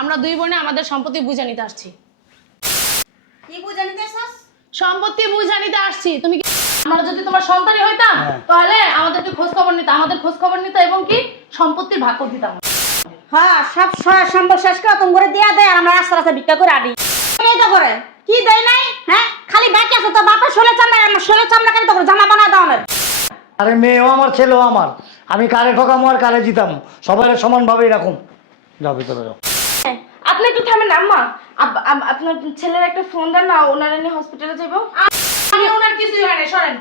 আমরা দুই বোনে আমাদের সম্পত্তি বুঝে নিতে আসছি। কি বুঝে নিতে আসছ? সম্পত্তি বুঝে নিতে আসছি। তুমি কি আমরা যদি তোমার সন্তানই হইতাম তাহলে আমাদেরকে খোঁজ খবর নিতে, আমাদের খোঁজ খবর নিতে এবং কি সম্পত্তির ভাগ করে দিতাম। হ্যাঁ, সব সম্পদ শেষ করে তুমি করে দিয়া দেয় আর আমরা রাস্তা রাস্তা ভিক্ষা করে আডি। এই তো করে কি দেয় নাই? হ্যাঁ, খালি বাকি আছে তো বাপের শোলে চামড়া, আমার শোলে চামড়া কেন তো করে জামা বানা দাও না। আরে মেয়েও আমার ছেলেও আমার, আমি কারে ঠকামো আর কারে জিতাম, সবাই সমানভাবেই রাখুন। যাও ভিতরে যাও। আপনি একটু থামেন না আম্মা। আপনার ছেলের একটা ফোন দেন না, ওনারা নিয়ে হসপিটালে যাবো। আমি ওনার কিছুই হয় না, সরেন।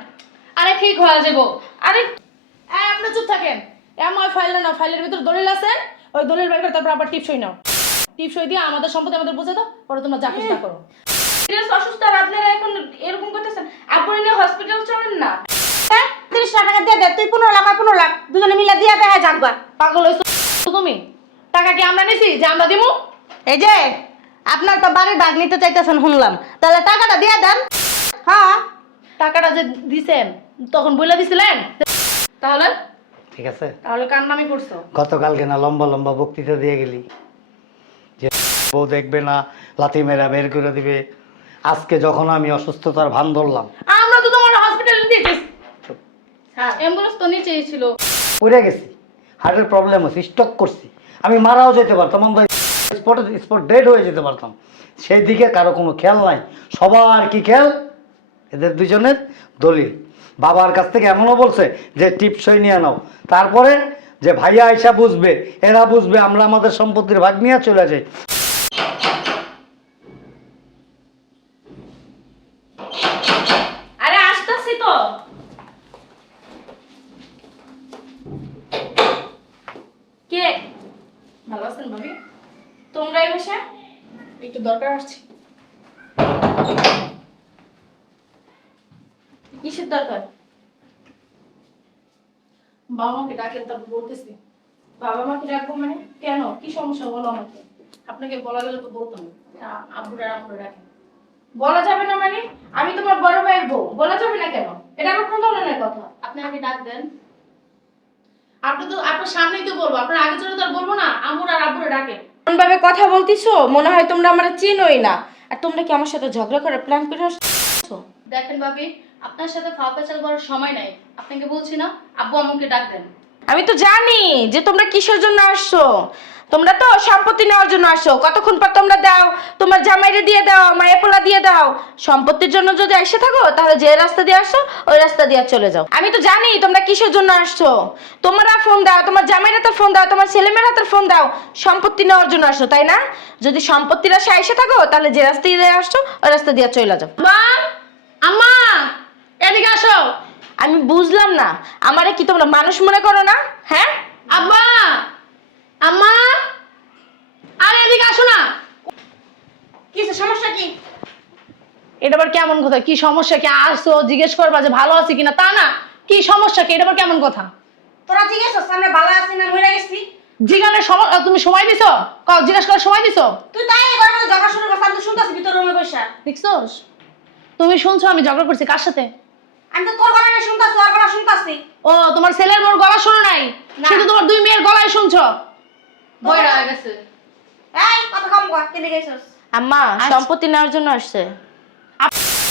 আরে ঠিক হয়ে যাবো। আরে আপনি চুপ থাকেন। আমার ফাইল না, ফাইলের ভিতর দলিল আছে, ওই দলিল বের করে তারপর আবার টিপসই নাও। টিপসই দিয়ে আমাদের সম্পত্তি আমাদের বুঝে দাও, পরে তোমরা যা খুশি তা করো। সিরিয়াস অসুস্থ আর আপনারা এখন এরকম করতেছেন। আপুরে নিয়ে হসপিটাল চলেন না। হ্যাঁ, 30 লাখ টাকা দিয়ে দে, তুই 15 লাখ আর 15 লাখ দুজনে মিলে দিয়া দেয় যাকবা। পাগল হইছো তুমি? টাকা কি আমরা নিছি যে আমরা দিমু? এই যে আপনার তো বাড়ির ভাগ নিতে চাইতেছেন শুনলাম, তাহলে টাকাটা দিয়ে দেন। হ্যাঁ, টাকাটা যে দিছেন তখন বইলা দিছিলেন, তাহলে ঠিক আছে, তাহলে কার নামই করছো? গতকালকে না লম্বা লম্বা বক্তৃতা দিয়ে গেলি যে বউ দেখবে না, লাথি মেরা বের করে দিবে। আজকে যখন আমি অসুস্থতার ভান ধরলাম, আমরা তো তোমার হসপিটালে দিয়েছি। হ্যাঁ, অ্যাম্বুলেন্স তো নিচেই ছিল। পড়ে গেছি, হার্টের প্রবলেম হচ্ছে, স্ট্রোক করছি, আমি মারাও যেতে পারতাম, আমরা স্পট ডেড হয়ে যেতে পারতাম। সেই দিকে কারো কোনো খেয়াল নাই। সবার কি খেয়াল? এদের দুজনের দলিল। বাবার কাছ থেকে এমনও বলছে যে টিপসই নিয়ে নাও, তারপরে যে ভাইয়া আইসা বুঝবে, এরা বুঝবে, আমরা আমাদের সম্পত্তির ভাগ নিয়ে চলে যাই। আরে আসতেছি তো। কে? ভালো আছেন ভাবি? তোমরা এই বসে? একটু দরকার আসছে। কিসের দরকার? বাবা মাকে ডাকেন, তারপর বলতেছি। বাবা মাকে ডাকবো মানে? কেন, কি সমস্যা বলো আমাকে। আপনাকে বলা গেলে তো বলতাম, আব্বুরা আম্মুরা ডাকেন। বলা যাবে না মানে? আমি তোমার বড় ভাইয়ের বউ, বলা যাবে না কেন? এটা আমার কোন ধরনের কথা? আপনি আগে ডাক দেন। আপনি তো আপনার সামনেই তো বলবো, আপনার আগে চলে তো আর বলবো না। আম্মুরা আর আব্বুরা ডাকেন। কোন ভাবে কথা বলতিছো, মনে হয় তোমরা আমার চিনোই না। আর তোমরা কি আমার সাথে ঝগড়া করে প্ল্যান করে আসছো? দেখেন ভাবি, আপনার সাথে ফাঁপেচাল করার সময় নাই। আপনাকে বলছি না, আব্বু আম্মুকে ডাক দেন। আমি তো জানি যে তোমরা কিসের জন্য আসছো। তোমরা তো সম্পত্তি নেওয়ার জন্য আসছো। কতক্ষণ পর তোমরা দাও, তোমার জামাইরে দিয়ে দাও, মায়ের পোলা দিয়ে দাও। সম্পত্তির জন্য যদি এসে থাকো তাহলে যে রাস্তা দিয়ে আসছো ওই রাস্তা দিয়ে চলে যাও। আমি তো জানি তোমরা কিসের জন্য আসছো। তোমরা ফোন দাও, তোমার জামাইয়ের হাতে ফোন দাও, তোমার ছেলেমেয়ের হাতে ফোন দাও। সম্পত্তি নেওয়ার জন্য আসছো, তাই না? যদি সম্পত্তির আশা এসে থাকো তাহলে যে রাস্তা দিয়ে আসছো ওই রাস্তা দিয়ে চলে যাও। মা, আম্মা, এদিকে আসো। আমি বুঝলাম না, আমারে কি তোমরা মানুষ মনে করো না? হ্যাঁ, আব্বা, আম্মা, আরে এদিকে আসো না। কিছু সমস্যা কি? এটা আবার কেমন কথা? কি সমস্যা? কি আসছো জিজ্ঞেস করবা যে ভালো আছি কিনা, তা না। কি সমস্যা কি? এটা আবার কেমন কথা? তোরা জিজ্ঞেস করছ আমরা ভালো আছি না মরে গেছি? জিজ্ঞানের তুমি সময় দিছো? জিজ্ঞাসা করার সময় দিছো? তুই তাই ঘরের মধ্যে ঝগড়া শুরু করছ, আমি তো শুনতাছি ভিতর রুমে বসে। দেখছোস? তুমি শুনছো আমি ঝগড়া করছি কার সাথে? আমি তো তোর গলা শুনতাছি, ওর গলা শুনতাছি। ও, তোমার ছেলের মোর গলা শোনো নাই, না। শুধু তোমার দুই মেয়ের গলায় শুনছো। বইরা হয়ে গেছে। এই কথা কম কর, কেন গেছস? আম্মা সম্পত্তি নেওয়ার জন্য আসছে।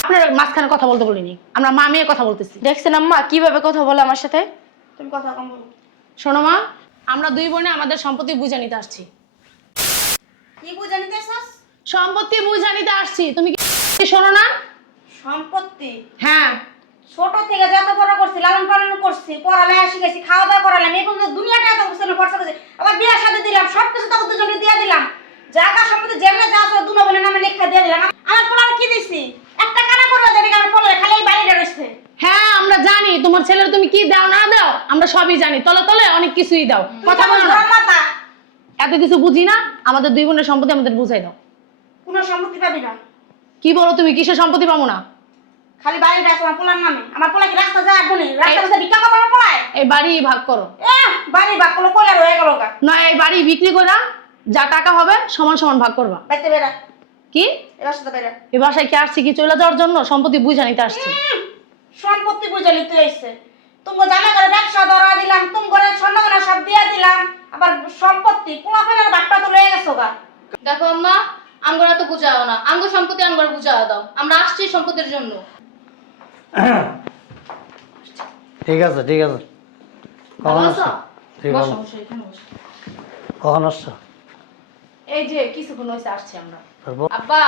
আপনার মাঝখানে কথা বলতে বলিনি, আমরা মা মেয়ে কথা বলতেছি। দেখছেন আম্মা কিভাবে কথা বলে আমার সাথে? তুমি কথা কম বলো। শোনো মা, আমরা দুই বোনে আমাদের সম্পত্তি বুঝে নিতে আসছি। কি বুঝে নিতে আসছ? সম্পত্তি বুঝে নিতে আসছি। তুমি কি শোনো না? সম্পত্তি? হ্যাঁ। ছোট থেকে যত বড় করছি, লালন পালন করছি, পড়ালেখা শিখেছি, খাওয়া দাওয়া করালাম, এই পর্যন্ত দুনিয়াটা এত বছর খরচা করছি, আবার বিয়ের সাথে দিলাম, সবকিছু তাকে দুজনে দিয়ে দিলাম। জায়গা সম্পত্তি যেমনে যা আছে দুনো বোনের নামে লেখা দিয়ে দিলাম। আমার পোলার কি দিছি? একটা কানা করবে দেবে, আমার পোলার খালি এই বাড়িটা রয়েছে। হ্যাঁ, আমরা জানি তোমার ছেলের তুমি কি দাও না দাও, আমরা সবই জানি। তলে তলে অনেক কিছুই দাও, কথা বলো না। মাতা এত কিছু বুঝি না, আমাদের দুই বোনের সম্পত্তি আমাদের বুঝাই দাও। কোনো সম্পত্তি পাবি না। কি বলো তুমি? কিসের সম্পত্তি পাবো না? খালি বাড়িটা আছে আমার পোলার নামে। আমার পোলা কি রাস্তা যায় আপনি? রাস্তা রাস্তা ভিক্ষা করবো আমার পোলায়? এই বাড়ি ভাগ করো। বাড়ি বা কোনো কয়লা রয়ে গেল গা। না, এই বাড়ি বিক্রি করে যা টাকা হবে সমান সমান ভাগ করবা। বাইতে বেড়া, কি এবার সাথে বেড়া। এই বাসায় কি আসছি কি চলে যাওয়ার জন্য? সম্পত্তি বুঝা নিতে আসছি। সম্পত্তি বুঝে নিতে এসছে। তুমি জানা করে ব্যবসা ধরা দিলাম, তুমি করে স্বর্ণগনা সব দিয়ে দিলাম, আবার সম্পত্তি পোলা ফেলার বাট্টা তো লয়ে গেছো গা। দেখো আম্মা, আঙ্গরা তো বুঝাও না, আঙ্গ সম্পত্তি আঙ্গরা বুঝাও দাও, আমরা আসছি সম্পত্তির জন্য। ঠিক আছে ঠিক আছে। কখন ভালো আসছো? আছো? ঠিক বসো, ভালো। বসো, এখানে বসো। কখন আসছো? এই যে কিছুক্ষণ হয়েছে আসছি আমরা। তারপর আব্বা,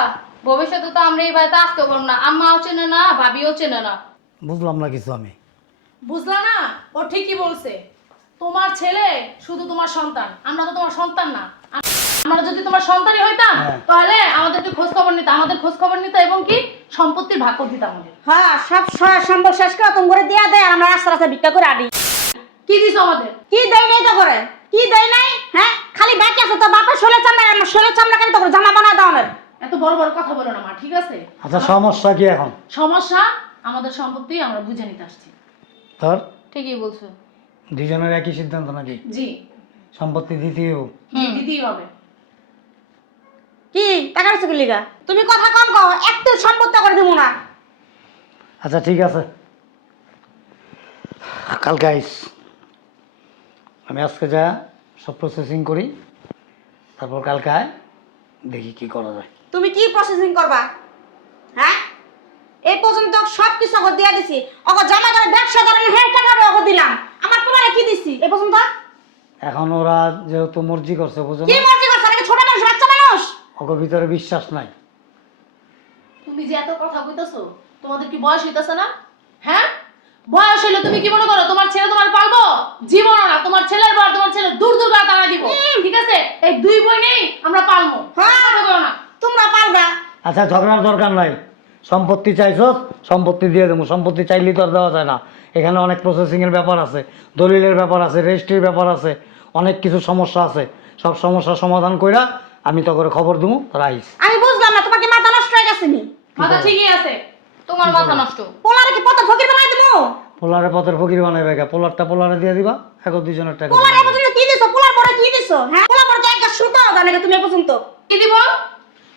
ভবিষ্যতে তো আমরা এই বাড়িতে আসতেও পারবো না, আম্মাও চেনে না, ভাবিও চেনে না। বুঝলাম না কিছু আমি। বুঝলা না? ও ঠিকই বলছে। তোমার ছেলে শুধু তোমার সন্তান, আমরা তো তোমার সন্তান না। আমরা যদি তোমার সন্তানই হইতাম হ্যাঁ। তাহলে আমাদেরকে খোঁজ খবর নিতে, আমাদের খোঁজ খবর নিতে এবং কি সম্পত্তির ভাগ করে দিতাম আমাদের। হ্যাঁ, সব সম্পদ শেষ করে তুমি করে দিয়া দেয় আর আমরা রাস্তা রাস্তা ভিক্ষা করে আডি। কি দিছো আমাদের? কি দেয় নাই তো করে? কি দেয় নাই? হ্যাঁ, খালি বাকি আছে তো বাপের শোলে চামড়া, আমার শোলে চামড়া কেন তো করে জামা বানা দাও না? এত বড় বড় কথা বলো না মা, ঠিক আছে? আচ্ছা সমস্যা কি এখন? সমস্যা আমাদের সম্পত্তি আমরা বুঝে নিতে আসছি। তোর ঠিকই বলছো। দুজনের একই সিদ্ধান্ত নাকি? জি, সম্পত্তি দিতেও? দিতেই হবে। কি টাকা আছে কি লিগা? তুমি কথা কম কও, একটু সম্পত্তি করে দেবো না। আচ্ছা ঠিক আছে, কালকে আইস। আমি আজকে যা সব প্রসেসিং করি, তারপর কালকে আয়, দেখি কি করা যায়। তুমি কি প্রসেসিং করবা? হ্যাঁ, এই পর্যন্ত সব কিছু ওকে দিয়া দিছি। ওকে জমা করে ব্যবসা করেন, হ্যাঁ টাকা ওকে দিলাম। আমার তোমারে কি দিছি এই পর্যন্ত? এখন ওরা যেহেতু মর্জি করছে, বুঝো কি না, মর্জি করছ? নাকি ছোট মানুষ, বাচ্চা মানুষ? ওকে ভিতরে বিশ্বাস নাই। তুমি যে এত কথা কইতাছো, তোমাদের কি বয়স হইতাছে না? হ্যাঁ, বয়স হইলে তুমি কি মনে করো তোমার ছেলে তোমার পালবো? জীবন না, তোমার ছেলের বর তোমার ছেলে দূর দূর করে তাড়া দিব। ঠিক আছে, এই দুই বই নেই আমরা পালবো। হ্যাঁ, কথা কইও না। তোমরা পারবা। আচ্ছা ঝগড়ার দরকার নাই, সম্পত্তি চাইছো, সম্পত্তি দিয়ে দেবো। সম্পত্তি চাইলেই তো আর দেওয়া যায় না, এখানে অনেক প্রসেসিংয়ের ব্যাপার আছে, দলিলের ব্যাপার আছে, রেজিস্ট্রির ব্যাপার আছে, অনেক কিছু সমস্যা আছে। সব সমস্যার সমাধান কইরা আমি তো করে খবর দেবো, রাইস। আমি বুঝলাম না, তোমার কি মাথা নষ্ট হয়ে গেছে নি? মাথা ঠিকই আছে। তোমার মাথা নষ্ট। পোলারে কি পথের ফকির বানাই দেবো? পোলারে পথের ফকির বানাইবে কে? পোলারটা পোলারে দিয়ে দিবা, এখন দুজনের টাকা পোলারে পর্যন্ত কি দিছো? পোলার পরে কি দিছো? হ্যাঁ, পোলার পরে এক গাছ সুতাও দাও নাকি তুমি এ পর্যন্ত? কি দিব?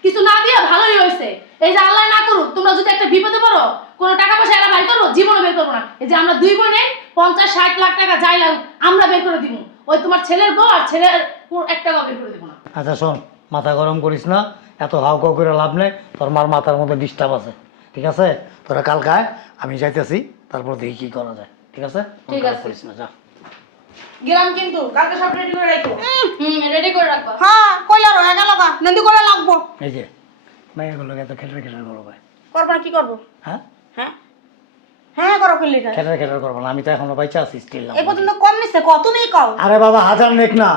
কিছু না দিয়ে ভালোই হয়েছে। এই যে আল্লাহ না করুক তোমরা যদি একটা বিপদে পড়ো, কোনো টাকা পয়সা এরা বের করবো? জীবনে বের করবো না। এই যে আমরা দুই বোনে 50-60 লাখ টাকা যাই লাগুক আমরা বের করে দিব। ওই তোমার ছেলের বউ আর ছেলের 1 টাকা বের করে দিব না। আচ্ছা শোন, মাথা গরম করিস না, এত হাউ কাউ করে লাভ নেই, তোর মার মাথার মধ্যে ডিস্টার্ব আছে। ঠিক আছে, তোরা কালকে আয়, আমি যাইতেছি, তারপর দেখি কি করা যায়। ঠিক আছে, ঠিক আছে। করিস না, যা। গেলাম কিন্তু কালকে সব রেডি করে রাখো। রেডি করে রাখবা। হ্যাঁ, কইলা রয়ে গেল গা, নন্দী করে লাগবো। এই যে মেয়েগুলো এত খেটার খেটার করবো ভাই। করবো না কি করবো? হ্যাঁ, হ্যাঁ, হ্যাঁ করো কি লিগা? খেটার খেটার করবো না, আমি তো এখনো বাইচা আছি স্টিল। এই পর্যন্ত কম নিছে, কত তুমিই কও। আরে বাবা হাজার নেক না,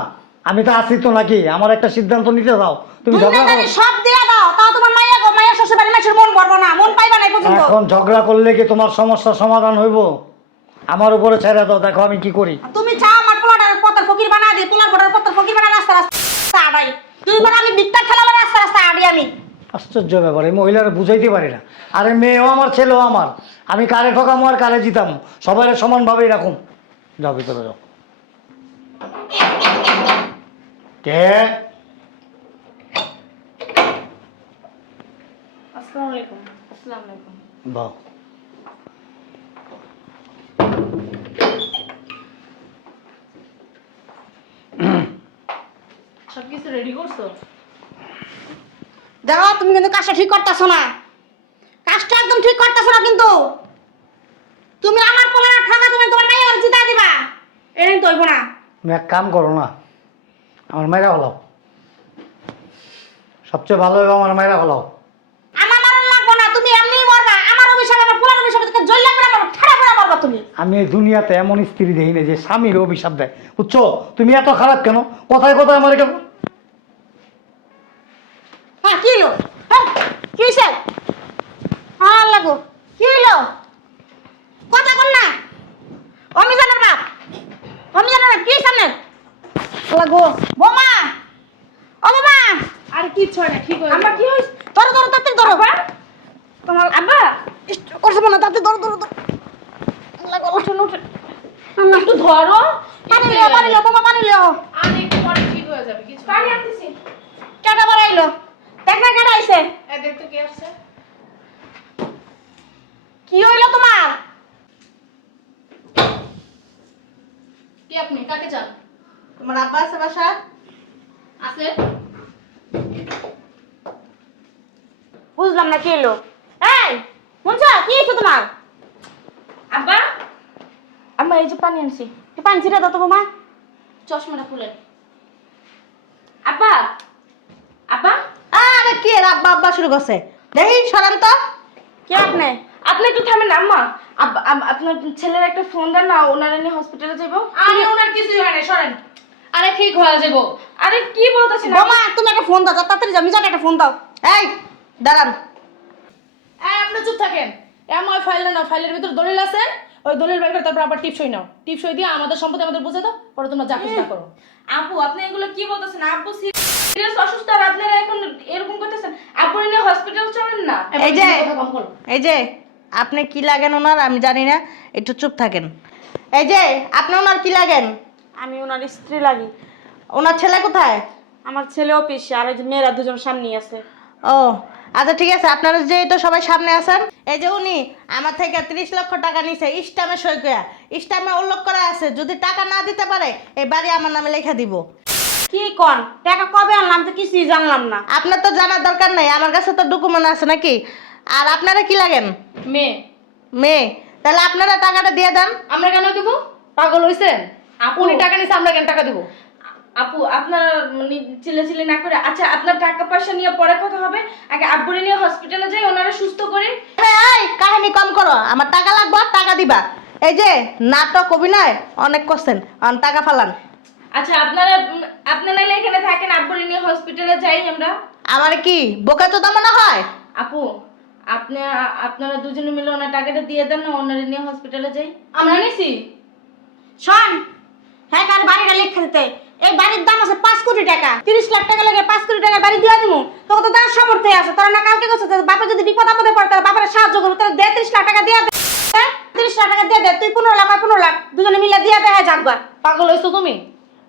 আমি তো আছি তো নাকি, আমার একটা সিদ্ধান্ত নিতে দাও। তুমি ঝগড়া দুনিয়াদারি করো, সব দিয়া দাও, তাও তোমার মাইয়া গো, মাইয়া শ্বশুর বাড়ির মানুষের মন ভরবো না, মন পাইবা না এই পর্যন্ত। এখন ঝগড়া করলে কি তোমার সমস্যার সমাধান হইব? আমার উপরে ছেড়ে দাও, দেখো আমি কি করি। তুমি চাও আমার পোলাটার পথের ফকির বানা দিই, পোলার পরের পথের ফকির বানা রাস্তা রাস্তা আড়াই। তুমি বলো আমি ভিক্ষা ঠেলালে রাস্তা রাস্তা আড়ি আমি। আশ্চর্য ব্যাপার, এই মহিলারা বুঝাইতে পারি না। আরে মেয়েও আমার, ছেলেও আমার, আমি কারে ঠকামো আর কারে জিতামো, সবাই সমানভাবেই রাখুন। যাও ভিতরে যাও। কে? আসসালামু আলাইকুম। আসসালামু আলাইকুম। বাহ, সব কিছু রেডি করছো? দেখো তুমি কিন্তু কাজটা ঠিক করতেছো না, কাজটা একদম ঠিক করতেছো না কিন্তু। তুমি আমার পোলার ঠকা, তুমি তোমার মাইয়া জিতা দিবা, এরকম তো হইব না। তুমি এক কাম করো না, আমার মায়েরা হলাও, সবচেয়ে ভালো হবে আমার মায়েরা হলাও। আমার মারণ লাগবো না, তুমি এমনিই মরবা। আমার অভিশাপ, আমার পোলার অভিশাপ থেকে জল্লা করে মারবা, ঠাড়া করে মারবা তুমি। আমি এই দুনিয়াতে এমন স্ত্রী দেখি না যে স্বামীর অভিশাপ দেয়, বুঝছো? তুমি এত খারাপ কেন? কোথায় কোথায় আমার কেন? হ্যাঁ, কি হলো? হ্যাঁ, কি হইছে? হ্যাঁ লাগো, কি হলো? কথা বল না। আমি জানার বাপ, আমি জানার বাপ, কি সামনে লাগো? বোমা, ও বোমা, আর কিচ্ছু হয় না, ঠিক হয়ে আমার যাবে। কি হইছে? ধরো ধরো, তাড়াতাড়ি ধরো। তোমার আব্বা করছে মনে, তাড়াতাড়ি ধরো ধরো ধরো। লাগো, উঠুন উঠুন। আম্মা একটু ধরো। পানি লিও, পানি লিও, বোমা পানি লিও। আর একটু পরে ঠিক হয়ে যাবে, কিছু পানি আনতেছি। কেডা বাড়াইলো? দেখ না কেডা আইছে? এই দেখ তো কে আসছে। কি হইলো তোমার? কি আপনি কাকে চান? তোমার আব্বা আছে বাসা? আছে? বুঝলাম না কি এলো। এই মুনসা কি হয়েছে তোমার? আব্বা আম্মা এই যে পানি আনছি। একটু পানি ছিটা দাও তো বৌমা। চশমাটা খুলে আব্বা আব্বা আরে কি এর আব্বা আব্বা শুরু করছে? দেখি সরান তো। কে আপনি? আপনি একটু থামেন না, আম্মা। আপনার ছেলের একটা ফোন দেন না, ওনারা নিয়ে হসপিটালে যাবো। আরে ওনার কিছুই হয় না, সরেন। আরে ঠিক হয়ে যাবো। আরে কি বলতেছেন? বৌমা তুমি একটা ফোন দাও, তাড়াতাড়ি যাও, মিজাকে একটা ফোন দাও। এই দাঁড়ান। আপনি চুপ থাকেন। এমন ফাইল না, ফাইলের ভিতর দলিল আছে, ওই দলিল বের করে তারপর আবার টিপসই নাও। টিপসই দিয়ে আমাদের সম্পত্তি আমাদের বুঝে দাও, পরে তোমরা যা খুশি তা করো। আপু আপনি এগুলো কি বলতেছেন? আব্বু সিরিয়াস অসুস্থ আর আপনারা এখন এরকম করতেছেন। আব্বু নিয়ে হসপিটাল চলেন না। এই যে কথা কম করো। এই যে আপনি কি লাগেন ওনার আমি জানি না, একটু চুপ থাকেন। এই যে আপনি ওনার কি লাগেন? আমি ওনার স্ত্রী লাগি। ওনার ছেলে কোথায়? আমার ছেলে অফিসে, আর এই যে মেয়েরা দুজন সামনেই আছে। ও আচ্ছা ঠিক আছে, আপনারা যে তো সবাই সামনে আছেন। এই যে উনি আমার থেকে 30 লক্ষ টাকা নিছে ইস্টামে সই করা, ইস্টামে উল্লেখ করা আছে যদি টাকা না দিতে পারে এই বাড়ি আমার নামে লেখা দিব। কি কোন টাকা কবে আনলাম তো কিছুই জানলাম না। আপনার তো জানার দরকার নাই, আমার কাছে তো ডকুমেন্ট আছে নাকি। আর আপনারা কি লাগেন? মেয়ে। মেয়ে? তাহলে আপনারা টাকাটা দিয়ে দেন। আমরা কেন দেবো? পাগল হইছেন? আপু। উনি টাকা নিছে, আমরা কেন টাকা দিব? আপু আপনারা চিল্লাচিল্লি না করে, আচ্ছা আপনার টাকা পয়সা নিয়ে পরে কথা হবে, আগে আব্বুরে নিয়ে হসপিটালে যাই, ওনারা সুস্থ করে। এই কাহিনী কম করো, আমার টাকা লাগবে টাকা দিবা। এই যে নাটক অভিনয় অনেক করছেন, টাকা ফালান। আচ্ছা আপনারা নাইলে এখানে থাকেন, আব্বুরে নিয়ে হসপিটালে যাই আমরা। আমার কি বোকা চোদা মনে হয়? আপু আপনারা দুজনে মিলে ওনার টাকাটা দিয়ে দেন না, ওনারা নিয়ে হসপিটালে যাই। আমরা নিছি। শোন, হ্যাঁ কার বাড়িটা লিখে দিতে। এই বাড়ির দাম আছে 5 কোটি টাকা। 30 লাখ টাকা লাগে 5 কোটি টাকা বাড়ি দিয়ে দিমু। তোকে তো তার সামর্থ্য আছে, তোরা না কালকে করছে বাপে যদি বিপদ আপদে পড়ে তার বাপের সাহায্য করবি, তাহলে দে 30 লাখ টাকা দিয়ে দে। 30 লাখ টাকা দিয়ে দে, তুই 15 লাখ আর 15 লাখ দুজনে মিলে দিয়ে দে। হ্যাঁ যাকবা। পাগল হইছো তুমি?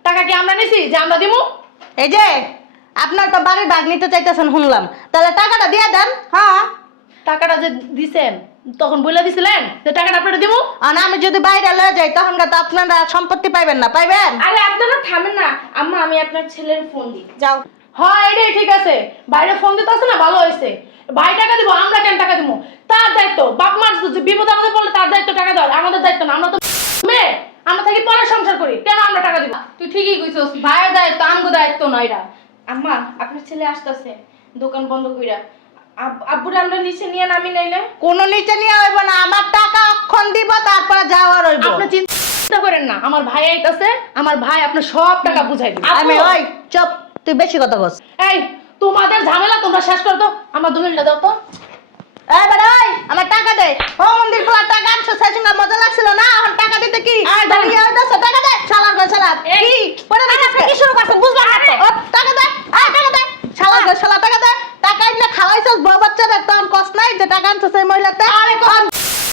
টাকা কি আমরা নিছি যে আমরা দিমু? এই যে আপনার তো বাড়ির ভাগ নিতে চাইতেছেন শুনলাম, তাহলে টাকাটা দিয়ে দেন। হ্যাঁ টাকাটা যে দিছেন তখন বলে দিছিলেন যে টাকাটা আপনারা দিমু। আর আমি যদি বাইরে লয়ে যাই তখন তো আপনারা সম্পত্তি পাইবেন না, পাইবেন? আরে আপনারা থামেন না আম্মা, আমি আপনার ছেলের ফোন দিই। যাও। হ্যাঁ এটাই ঠিক আছে। বাইরে ফোন দিতে আছে না, ভালো হয়েছে। ভাই টাকা দিব, আমরা কেন টাকা দিব? তার দায়িত্ব। বাপ মার যে বিপদ আমাদের পড়লে তার দায়িত্ব টাকা দেওয়ার, আমাদের দায়িত্ব না। আমরা তো মেয়ে, আমরা থাকি পরে সংসার করি, কেন আমরা টাকা দিব? তুই ঠিকই কইছস, ভাইয়ের দায়িত্ব আমগো দায়িত্ব না এটা। আম্মা আপনার ছেলে আসতেছে দোকান বন্ধ কইরা। আব্বুরে আমরা নিচে নিয়ে নামি নাইলে। কোনো নিচে নিয়ে হইব না, আমার টাকা অক্ষণ দিব তারপরে যাওয়ার হইব। আপনি চিন্তা করেন না, আমার ভাই আইতাছে, আমার ভাই আপনার সব টাকা বুঝাই দিবে। আমি ওই চুপ, তুই বেশি কথা বলছ। এই তোমাদের ঝামেলা তোমরা শেষ করো তো, আমার দলিলটা দাও তো। এই বেটা ওই আমার টাকা দে। ও মন্দির খোলা টাকা আনছো, সেই সঙ্গে মজা লাগছিল না, এখন টাকা দিতে কি? আয় দাঁড়া। দাঁড়িয়ে হইতাছে, টাকা দে। শালার গো শালা। কি পড়ে দিছিস কি শুরু করছ বুঝলাম না তো। ও টাকা দে, আয় টাকা দে। শালার গো শালা টাকা দে। টাকা ইন্না খাওয়াইছস বউ বাচ্চাদের, তখন কষ্ট নাই যে টাকা আনছস এই মহিলাতে? আরে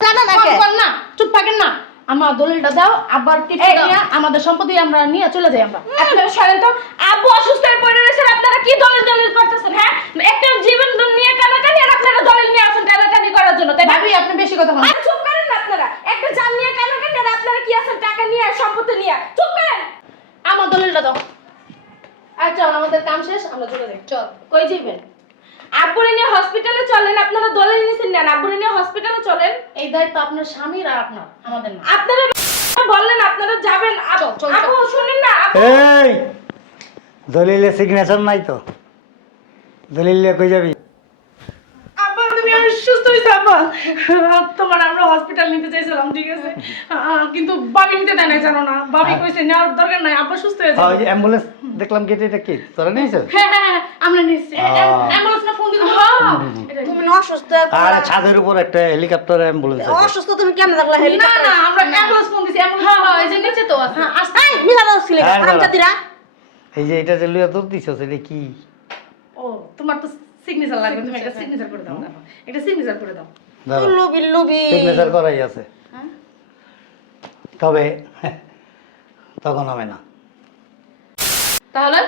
জানা না কে? কর না, চুপ থাকেন না। আমার দলিলটা দাও, আবার টিপস দিয়া আমাদের সম্পত্তি আমরা নিয়ে চলে যাই আমরা। আপনারা সরেন তো। আব্বু অসুস্থ হয়ে পড়ে রয়েছেন, আপনারা কি দলিল করতেছেন? হ্যাঁ একটা জীবন নিয়ে টানাটানি, আর আপনারা দলিল নিয়ে আসেন টানাটানি করার জন্য, তাই না? ভাবি আপনি বেশি কথা বলেন। আরে চুপ করেন না আপনারা। একটা জান নিয়ে টানাটানি, আর আপনারা কি আছেন টাকা নিয়ে সম্পত্তি নিয়ে? চুপ করেন। আমার দলিলটা দাও। আচ্ছা আমাদের কাম শেষ, আমরা চলে যাই। চল। কই যাবেন? আব্বুরে নিয়ে হসপিটালে চলেন, আপনারা দলিল নিছেন না, আব্বুরে নিয়ে হসপিটালে চলেন। এই দায়িত্ব আপনার স্বামীর আর আপনার, আমাদের না। আপনারা বললেন আপনারা যাবেন। চল, চল, আপু শুনেন না আপু। এই দলিলে সিগনেচার নাই তো, দলিলে কই যাবি? আব্বা তুমি আমি সুস্থ হইছি আব্বা। তোমার আমরা হসপিটাল নিতে চাইছিলাম, ঠিক আছে, কিন্তু বাবি নিতে দেয় নাই, জানো না। বাবি কইছে নেওয়ার দরকার নাই, আব্বা সুস্থ হয়ে ওই যাবে। যে অ্যাম্বুলেন্স দেখলাম কি, এটা কি তোরা নিয়েছিস? হ্যাঁ হ্যাঁ হ্যাঁ, আমরা নিচ্ছি। অ্যাম্বুলেন্স না ফোন দিতে হবে? তুমি না অসুস্থ হয়ে আর পড়লা। ছাদের উপর একটা হেলিকপ্টার অ্যাম্বুলেন্স আছে। অসুস্থ তুমি কেমন লাগলা? না না, আমরা অ্যাম্বুলেন্স ফোন দিছি। হ্যাঁ হ্যাঁ, এই যে নিচে তো আছে। হ্যাঁ আসতে। এই মিলা দাও ছিলে হ্যাঁ, হারামজাদিরা। এই যে এটা যে লইয়া তোর দিছস, এটা কি? ও তোমার তো সিগনেচার লাগবে, তুমি একটা সিগনেচার করে দাও। একটা সিগনেচার করে দাও। দাঁড়া, লুবি লুবি। সিগনেচার করাই আছে, তবে তখন হবে না, তাহলে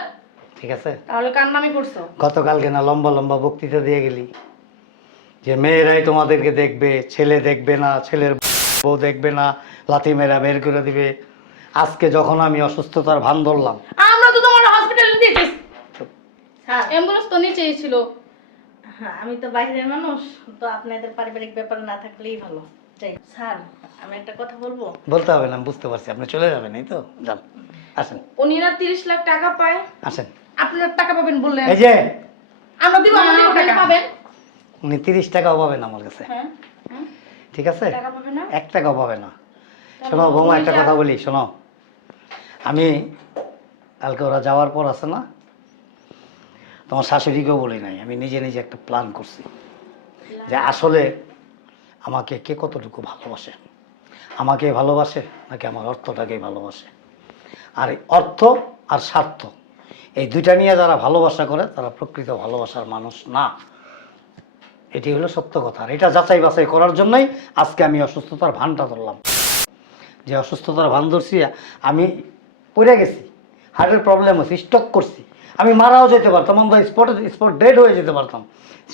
ঠিক আছে? তাহলে কার নামই করছো? গতকালকে না লম্বা লম্বা বক্তৃতা দিয়ে গেলি যে মেয়েরাই তোমাদেরকে দেখবে, ছেলে দেখবে না, ছেলের বউ দেখবে না, লাথি মেরা বের করে দিবে। আজকে যখন আমি অসুস্থতার ভান ধরলাম, আমরা তো তোমার হসপিটালে দিয়েছি। স্যার অ্যাম্বুলেন্স তো নিচেই ছিল। হ্যাঁ, আমি তো বাইরের মানুষ, তো আপনাদের পারিবারিক ব্যাপার না থাকলেই ভালো। যাই স্যার, আমি একটা কথা বলবো। বলতে হবে না, আমি বুঝতে পারছি আপনি চলে যাবেন, এই তো যান, আসেন উনি না 30 লাখ টাকা পায়, আসেন। আপনার টাকা পাবেন বললেন। এই যে আমরা দিব, আমরা দিব আপনি টাকা। পাবেন। উনি 30 টাকাও পাবেন আমার কাছে, হ্যাঁ, ঠিক আছে? টাকা পাবে না? 1 টাকাও পাবে না। শোনো বৌমা, একটা কথা বলি শোনো, আমি কালকে ওরা যাওয়ার পর আছে না, তোমার শাশুড়িকেও বলি নাই, আমি নিজে নিজে একটা প্ল্যান করছি যে আসলে আমাকে কে কতটুকু ভালোবাসে, আমাকে ভালোবাসে নাকি আমার অর্থটাকেই ভালোবাসে। আর এই অর্থ আর স্বার্থ, এই দুইটা নিয়ে যারা ভালোবাসা করে তারা প্রকৃত ভালোবাসার মানুষ না। এটি হলো সত্য কথা। আর এটা যাচাই বাছাই করার জন্যই আজকে আমি অসুস্থতার ভানটা ধরলাম। যে অসুস্থতার ভান ধরছি, আমি পড়ে গেছি, হার্টের প্রবলেম হচ্ছে, স্ট্রোক করছি, আমি মারাও যেতে পারতাম, আমরা স্পট ডেড হয়ে যেতে পারতাম।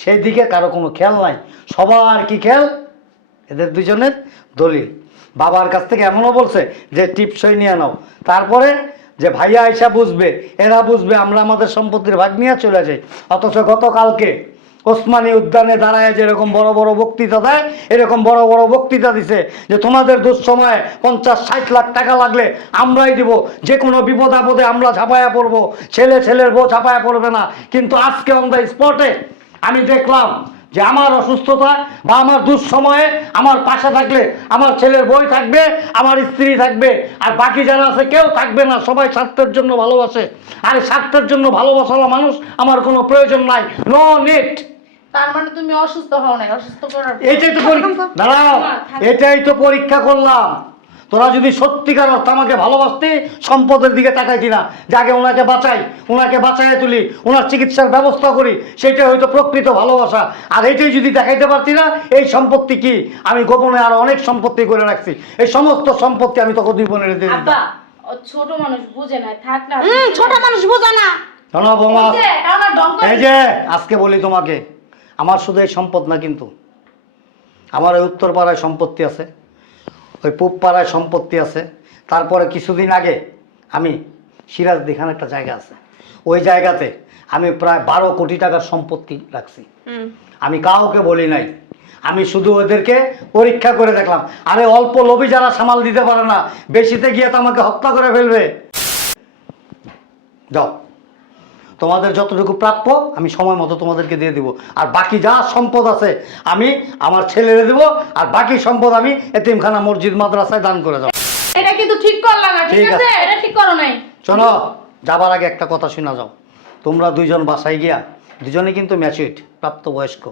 সেই দিকে কারো কোনো খেয়াল নাই। সবার কি খেয়াল? এদের দুজনের দলিল। বাবার কাছ থেকে এমনও বলছে যে টিপসই নিয়ে নাও, তারপরে যে ভাইয়া আইসা বুঝবে, এরা বুঝবে, আমরা আমাদের সম্পত্তির ভাগ নিয়ে চলে যাই। অথচ গতকালকে ওসমানী উদ্যানে দাঁড়ায় যেরকম বড় বড় বক্তৃতা দেয়, এরকম বড় বড় বক্তৃতা দিছে যে তোমাদের দুঃসময়ে 50-60 লাখ টাকা লাগলে আমরাই দিব, যে কোনো বিপদ আপদে আমরা ঝাঁপায়া পড়বো, ছেলের বউ ঝাঁপায়া পড়বে না। কিন্তু আজকে অন দ্য স্পটে আমি দেখলাম যে আমার অসুস্থতা বা আমার দুঃসময়ে আমার পাশে থাকলে আমার ছেলের বই থাকবে, আমার স্ত্রী থাকবে, আর বাকি যারা আছে কেউ থাকবে না। সবাই স্বার্থের জন্য ভালোবাসে, আর এই স্বার্থের জন্য ভালোবাসালা মানুষ আমার কোনো প্রয়োজন নাই, নো নিড। তার মানে তুমি অসুস্থ হও নাই, অসুস্থ করার এটাই তো দাঁড়াও, এটাই তো পরীক্ষা করলাম। তোরা যদি সত্যিকার অর্থে আমাকে ভালোবাসতে, সম্পদের দিকে তাকাইতি না, যে আগে ওনাকে বাঁচাই, ওনাকে বাঁচাইয়া তুলি, ওনার চিকিৎসার ব্যবস্থা করি, সেটাই হয়তো প্রকৃত ভালোবাসা। আর এটাই যদি দেখাইতে পারতি না, এই সম্পত্তি কি আমি গোপনে আরো অনেক সম্পত্তি করে রাখছি, এই সমস্ত সম্পত্তি আমি তোকে 2 বোনের দিয়ে দিতাম। আব্বা, ও ছোট মানুষ বুঝে না, থাক না। ছোট মানুষ বোঝে না। শোনো বৌমা, বুঝছে, কারণ আর ঢং করে এই যে আজকে বলি তোমাকে, আমার শুধু এই সম্পদ না, কিন্তু আমার ওই উত্তর পাড়ায় সম্পত্তি আছে, ওই পূব পাড়ায় সম্পত্তি আছে। তারপরে কিছুদিন আগে আমি সিরাজ দেখান একটা জায়গা আছে, ওই জায়গাতে আমি প্রায় 12 কোটি টাকার সম্পত্তি রাখছি। আমি কাউকে বলি নাই, আমি শুধু ওদেরকে পরীক্ষা করে দেখলাম। আরে অল্প লোভী যারা সামাল দিতে পারে না, বেশিতে গিয়ে তো আমাকে হত্যা করে ফেলবে। যাও, তোমাদের যতটুকু প্রাপ্য আমি সময় মতো তোমাদেরকে দিয়ে দিব, আর বাকি যা সম্পদ আছে আমি আমার ছেলেরে দেবো, আর বাকি সম্পদ আমি এতিমখানা, মসজিদ, মাদ্রাসায় দান করে যাও। এটা কিন্তু ঠিক করলা না, ঠিক ঠিক আছে। আছে? এটা ঠিক করো নাই। শোনো, যাবার আগে একটা কথা শোনা যাও। তোমরা 2 জন বাসায় গিয়া, দুজনে কিন্তু ম্যাচুইড, প্রাপ্তবয়স্ক,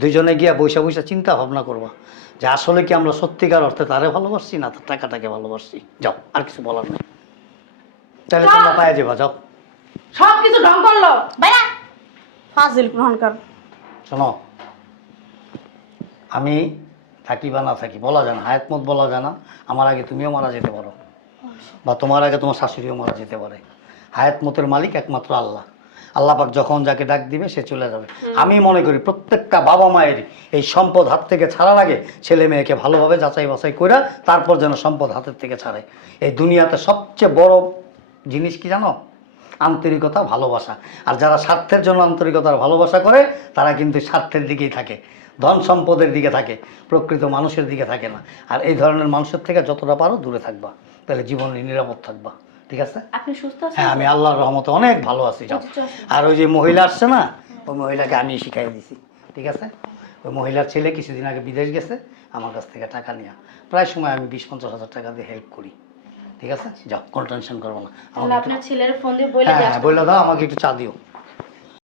2 জনে গিয়া বৈশা বৈশা চিন্তা ভাবনা করবা যে আসলে কি আমরা সত্যিকার অর্থে তারে ভালোবাসছি না তার টাকাটাকে ভালোবাসছি। যাও, আর কিছু বলার নেই, তাহলে তোমরা পায়ে যাবা। যাও, সব কিছু ঢং করলো। ভাইয়া ফাজিল গ্রহণকার। শোনো, আমি থাকি বা না থাকি বলা যায় না, হায়াত মত বলা যায় না। আমার আগে তুমিও মারা যেতে পারো, বা তোমার আগে তোমার শাশুড়িও মারা যেতে পারে। হায়াত মতের মালিক একমাত্র আল্লাহ। আল্লাহ পাক যখন যাকে ডাক দিবে সে চলে যাবে। আমি মনে করি প্রত্যেকটা বাবা মায়ের এই সম্পদ হাত থেকে ছাড়ার আগে ছেলে মেয়েকে ভালোভাবে যাচাই বাছাই করে তারপর যেন সম্পদ হাতের থেকে ছাড়ে। এই দুনিয়াতে সবচেয়ে বড় জিনিস কি জানো? আন্তরিকতা, ভালোবাসা। আর যারা স্বার্থের জন্য আন্তরিকতার ভালোবাসা করে তারা কিন্তু স্বার্থের দিকেই থাকে, ধন সম্পদের দিকে থাকে, প্রকৃত মানুষের দিকে থাকে না। আর এই ধরনের মানুষের থেকে যতটা পারো দূরে থাকবা, তাহলে জীবনে নিরাপদ থাকবা। ঠিক আছে? আপনি সুস্থ আছেন? হ্যাঁ, আমি আল্লাহর রহমতে অনেক ভালো আছি। যাও। আর ওই যে মহিলা আসছে না, ওই মহিলাকে আমি শিখাই দিছি। ঠিক আছে? ওই মহিলার ছেলে কিছুদিন আগে বিদেশ গেছে, আমার কাছ থেকে টাকা নিয়ে প্রায় সময় আমি 20-50 হাজার টাকা দিয়ে হেল্প করি। ঠিক আছে? যাও, কোনো টেনশন করবো না। তাহলে আপনার ছেলের ফোন দিয়ে বলে হ্যাঁ, বলে দাও আমাকে একটু চা দিও।